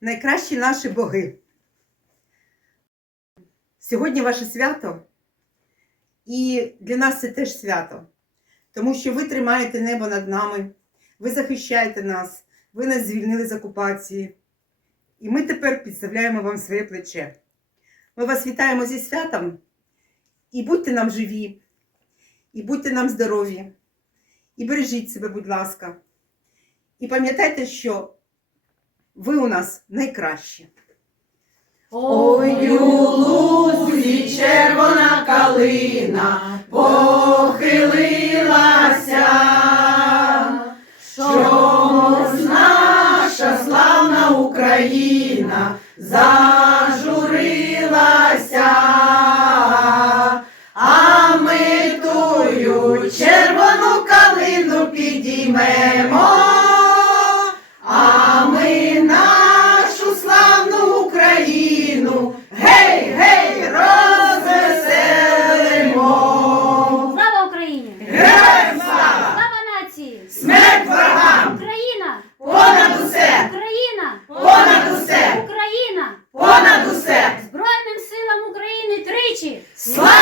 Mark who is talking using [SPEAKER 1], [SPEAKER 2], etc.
[SPEAKER 1] найкращі наші боги. Сьогодні ваше свято, і для нас це теж свято, тому що ви тримаєте небо над нами, ви захищаєте нас, ви нас звільнили з окупації. І ми тепер підставляємо вам своє плече. Ми вас вітаємо зі святом і будьте нам живі, і будьте нам здорові, і бережіть себе, будь ласка. І пам'ятайте, що ви у нас найкращі.
[SPEAKER 2] Ой, у лузі червона калина похилилася, що наша славна Україна зажурилася, а ми тую червону калину підіймемо. двічі. Слава!